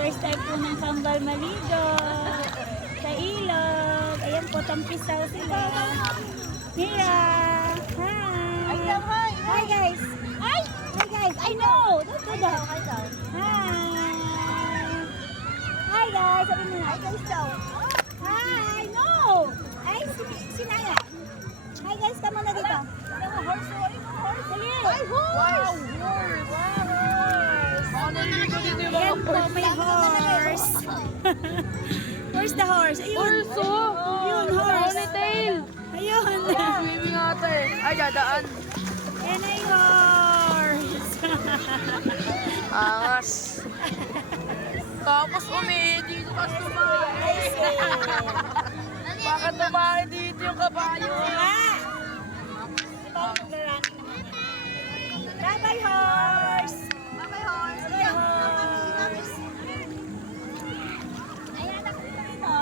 first time po ng Kambal maligo. Sa ilog. Ayan po, tampisaw sila. Mira! Hi! Hi guys! Hi guys! I know! Don't do that! Hi! Hi guys! Sabi mo na. Hi guys daw. Hi! No! Ay, sinaya. Hi guys, tama na dito. Horse! Dali! Ay, horse! Ayan po, may horse. Where's the horse? Ayun. Ayun, horse. Ponytail. Ayun. Swimming ate. Ay, dadaan. Ayan ay horse. Angas. Tapos dito ka tumae. Bakit tumae dito yung kabayo? Bye-bye, horse. Bye-bye, horse. Bye-bye, horse. Ayan, ako dito.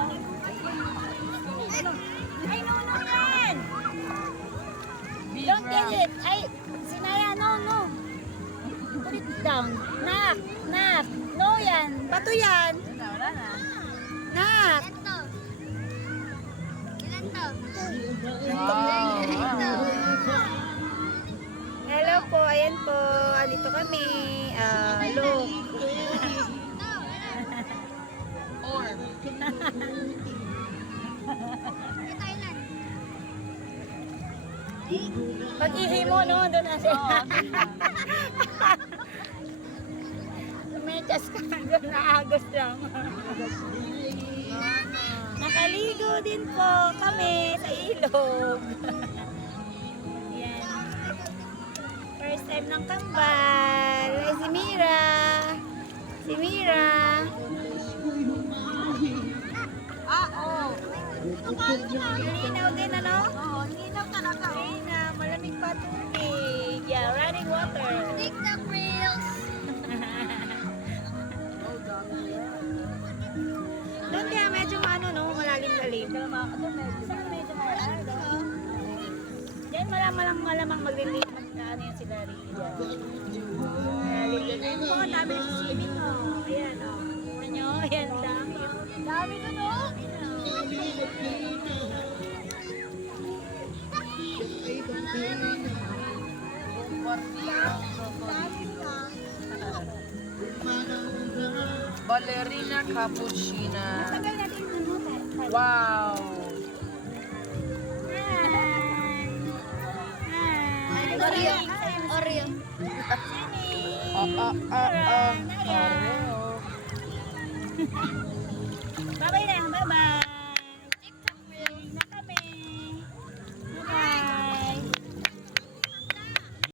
Ay, no yan. Don't get it. Ay, sinaya, no. Put it down. Nak. No yan. Bato yan. Wala na. Nak. Ilan to? Wow. Hello po, ayan po. Andito kami. Look. Orb. Thailand. Pag-ihi mo, no? Doon na siya. Medyas ka doon na agos lang. Nakaligo din po kami sa ilog. Yan. First time ng Kambal. Ay, si Mira. Linaw din, ano? Oo, linaw talaga. Linaw, malamig pa tubig. Yeah, running water. Take the grills. Doon kaya medyo no? Malalim-lalim. Saan medyo malalim? Diyan malamang magliliit. Magkaano yan sila rin. Malalim-lalim po. Dami ng swimming, oh. Ayan, oh. Ano? Ayan, dami. Dami na, no? Ballerina cappuccina. Tagal natin yung ano. Wow. Oreo. Oreo. Oreo.